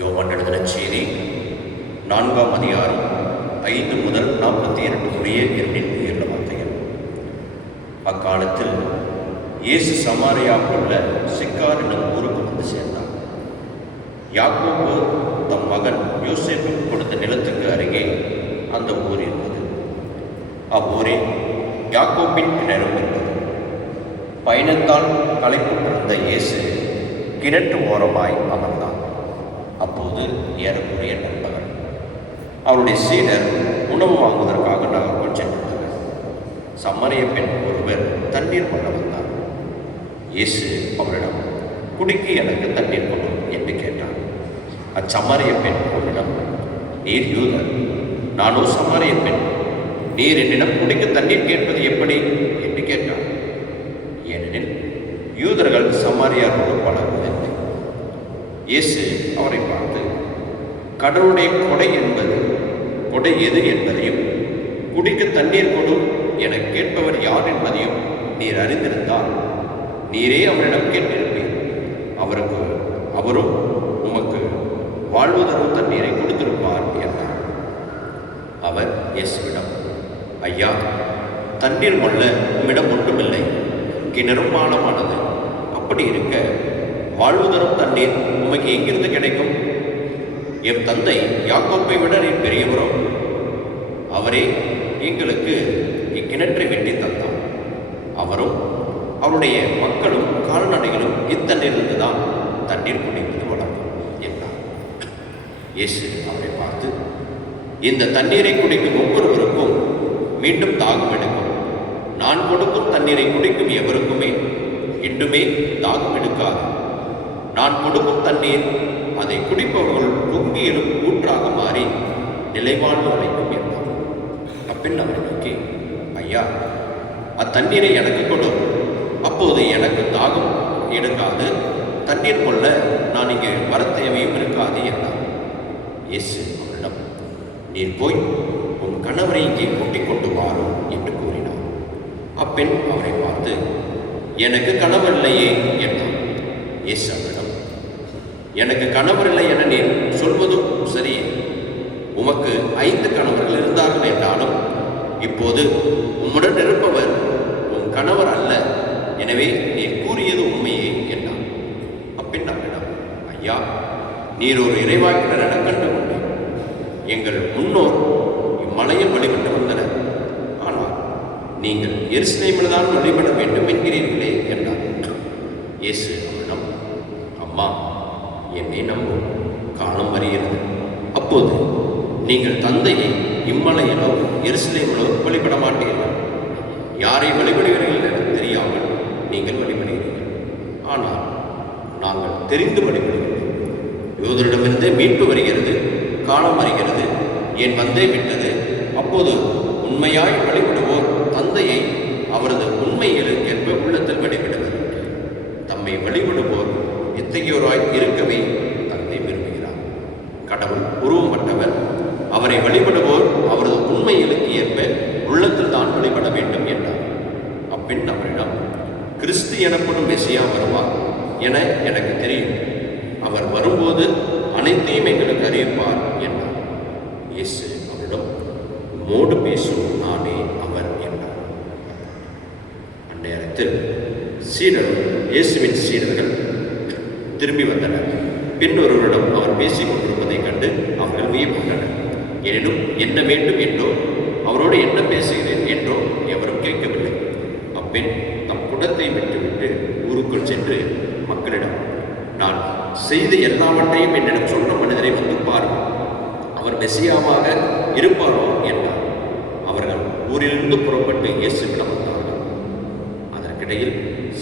யோவான் எழுதின செய்தி 4ஆம் அதிகாரம் 5 முதல் 42 முடிய 2 வார்த்தைகள். அக்காலத்தில் இயேசு சமாரியாவில் உள்ள சிக்கார் என்னும் ஊருக்கு வந்து சேர்ந்தார். யாக்கோபு தம் மகன் யோசேப்புக்கு கொடுத்த நிலத்துக்கு அருகே அந்த ஊர் இருந்தது. அவ்வூரில் யாக்கோபின் கிணறும் இருந்தது. பயணத்தால் களைப்புற்றிருந்த இயேசு கிணற்று ஓரமாய் அமர்ந்தார். அப்போது ஏறக்குறைய நண்பர்கள் அவருடைய சீடர் உணவு வாங்குவதற்காக நகருக்குள் சென்றுள்ளனர். சமரிய பெண் ஒருவர் தண்ணீர் கொண்டு வந்தார். இயேசு அவரிடம், குடிக்கு எனக்கு தண்ணீர் கொடு என்று கேட்டார். அச்சமரிய பெண் அவரிடம், நீர் யூதர், நானோ சமரிய பெண், நீர் என்னிடம் குடிக்க தண்ணீர் கேட்பது எப்படி என்று கேட்டார். ஏனெனில் யூதர்கள் சமாரியாரோடு பழகுவதில்லை. இயேசு அவரை பார்த்து, கடவுளுடைய கொடை எது என்பதையும் குடிக்க தண்ணீர் கொடு என கேட்பவர் யார் என்பதையும் நீர் அறிந்திருந்தால் நீரே அவரிடம் கேட்டிருப்பீர். அவரும் உமக்கு வாழ்வு தரும் தண்ணீரை கொடுத்திருப்பார் என்றார். அவர் இயேசுவிடம், ஐயா, தண்ணீர் கொள்ள உம்மிடம் ஒன்றுமில்லை, கிணறும் ஆழமானது. அப்படி இருக்க வாழ்வு தரும் தண்ணீர் உமக்கு எங்கிருந்து கிடைக்கும்? என் தந்தை யாக்கோப்பை விட நீர் பெரியவரோ? அவரே எங்களுக்கு இக்கிணற்றை வெட்டி தந்தார். அவரும் அவருடைய மக்களும் கால்நடைகளும் இத்தண்ணீரிலிருந்து தான் தண்ணீர் குடிப்பது வழக்கம் என்றார். இயேசு அவரை பார்த்து, இந்த தண்ணீரை குடிக்கும் ஒவ்வொருவருக்கும் மீண்டும் தாகம் எடுக்கும். நான் கொடுக்கும் தண்ணீரை குடிக்கும் எவருக்குமே இன்னுமே தாகம் எடுக்காது. நான் கொடுக்கும் தண்ணீர் அதை குடிப்பவர்கள் பொங்கியிலும் ஊற்றாக மாறி நிலைவாழ்வு அளிக்கும் என்றார். அப்பெண் அவரை நோக்கி, ஐயா, அத்தண்ணீரை எனக்கு கொடு, அப்போது எனக்கு தாகம் எடுக்காது, தண்ணீர் கொள்ள நான் இங்கே வர தேவையும் இருக்காது என்றார். இயேசு அவரிடம், நீர் போய் உன் கணவரை இங்கே கூட்டிக் கொண்டு வாரும் என்று கூறினார். அப்பெண் அவரை பார்த்து, எனக்கு கணவர் இல்லையே என்றார். இயேசு அவரிடம், எனக்கு கணவர் இல்லை என நீர் சொல்வதும் சரியே. உமக்கு 5 கணவர்கள் இருந்தார்கள் என்றாலும் இப்போது உம்முடன் இருப்பவர் உன் கணவர் அல்ல. எனவே நீர் கூறியது உண்மையே என்றார். அப்பெண் அவரிடம், ஐயா, நீர் ஒரு இறைவாக்கினர் என கண்டு கொண்டேன். எங்கள் முன்னோர் இம்மலையில் வழிபட்டு வந்தனர். ஆனால் நீங்கள் எருசலேமில் தான் வழிபட வேண்டும் என்கிறீர்களே என்றார். இயேசு அவரிடம், அம்மா, என்னை நம்பும், காலம் வருகிறது. அப்போது நீங்கள் தந்தையை இம்மலையிலோ எருசலேமிலோ வழிபட மாட்டீர்கள். யாரை வழிபடுவீர்கள் என தெரியாமல் நீங்கள் வழிபடுகிறீர்கள். ஆனால் நாங்கள் தெரிந்து வழிபடுகிறோம். யூதரிடமிருந்து மீட்பு வருகிறது, காலம் வருகிறது, என் வந்தே விட்டது. அப்போது உண்மையாய் வழிபடுவோர் தந்தையை அவரது உண்மைகளுக்கேற்ப உள்ளத்தில் வழிபடுவர். தம்மை வழிபடுவோர் இத்தகையோராய் இருக்கவே தந்தை விரும்புகிறார். கடவுள் உருவப்பட்டவர். அவரை வழிபடுவோர் அவரது உண்மைகளுக்கு ஏற்ப உள்ளத்தில் தான் வழிபட வேண்டும் என்றார். அப்பெண் அவரிடம், கிறிஸ்து எனப்படும் மெசியா வருவார் என எனக்கு தெரியும். அவர் வரும்போது அனைத்தையும் எங்களுக்கு அறிவிப்பார் என்றார். இயேசு அவரிடம், மோடு பேசும் நானே அவர் என்றார். அந்நேரத்தில் இயேசுவின் சீடர்கள் திரும்பி வந்தனர். பின்னொருவரிடம் அவர் பேசிக் கொண்டிருப்பதைக் கண்டு அவர்கள் வியப்புண்டனர். எனினும் என்ன வேண்டும் என்றோ அவரோடு என்ன பேசுகிறேன் என்றோ எவரும் கேட்கவில்லை. அப்பெண் தம் குடத்தை விட்டுவிட்டு ஊருக்குள் சென்று மக்களிடம், நான் செய்த எல்லாவற்றையும் என்னிடம் சொன்ன மனிதரை வந்து பாருங்கள், அவர் மெசியாவாக இருப்பாரோ என்றார். அவர்கள் ஊரிலிருந்து புறப்பட்டு இயேசுவிடம் வந்தார்கள். அதற்கிடையில்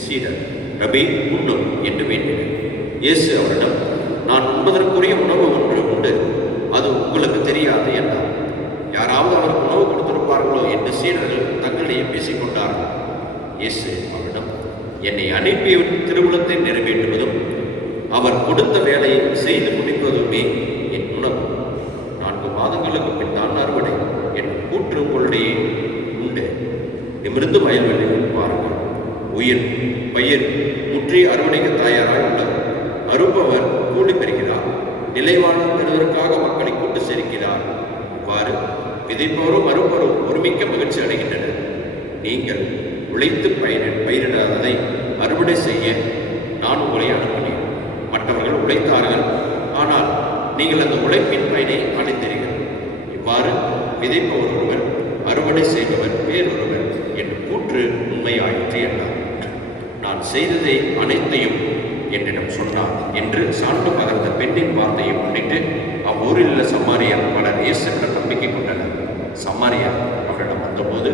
சீடர், ரபி, உண்ணும் என்று வேண்டினர். இயேசு அவரிடம், நான் உண்பதற்குரிய உணவு ஒன்று உண்டு, அது உங்களுக்கு இந்த சீடர்கள் தங்களிடையே பேசிக்கொண்டார்கள். இயேசு அவரிடம், என்னை அனுப்பியவரின் திருவுளத்தை நிறைவேற்றுவதும் அவர் கொடுத்த வேலையை செய்து முடிப்பதுமே என் உணவு. 4 மாதங்களுக்கு பின் தான் அறுவடை. என் கூற்று உங்களுடைய உண்டு. நிமிர்ந்து வயல்வெளியில் பாருங்கள். உயிர் பயிர் முற்றி அறுவடைக்கு தயாராக உள்ளது. அறுப்பவர் கூலி பெறுகிறார். நிலைவாழ்வு பெறுவதற்காக மக்களை கூட்டு சேர்க்கிறார். இவ்வாறு விதைப்பவரும் அறுப்பவரும் ஒருமிக்க மகிழ்ச்சி அடைகின்றனர். நீங்கள் உழைத்து பயிரிடாததை அறுவடை செய்ய நான் உங்களை அனுப்பினேன். மற்றவர்கள் உழைத்தார்கள், ஆனால் நீங்கள் அந்த உழைப்பின் பயனை அடைந்தீர்கள். இவ்வாறு விதைப்பவர் ஒருவர், அறுவடை செய்பவர் வேறொருவர் என்று கூற்று உண்மையாயிற்று என்றார். நான் செய்ததை அனைத்தையும் என்னிடம் சொன்னார் என்று சான்று பகர்ந்த பெண்ணின் வார்த்தையை முன்னிட்டு அவ்வூரில் உள்ள சம்மாரியர் பலர் இயேசுவிடம் நம்பிக்கை கொண்டனர். சம்மாரியர் அவரிடம் வந்தபோது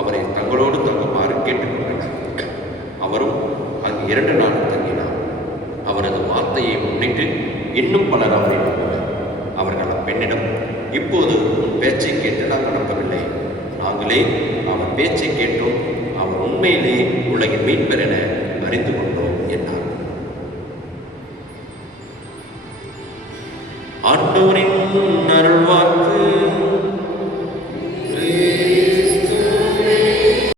அவரை தங்களோடு தங்குமாறு கேட்டுக்கொண்டனர். அவரும் அங்கு 2 நாள் தங்கினார். அவரது வார்த்தையை முன்னிட்டு இன்னும் பலர் அவரை நம்பினர். அவர்கள் அப்பெண்ணிடம், இப்போது உன் பேச்சை கேட்டு நாங்கள் நம்பவில்லை. நாங்களே அவர் பேச்சை கேட்டோம். அவர் உண்மையிலே உலகின் மீட்பர் என அறிந்து கொண்டோம் என்றார். ஆண்டவரின்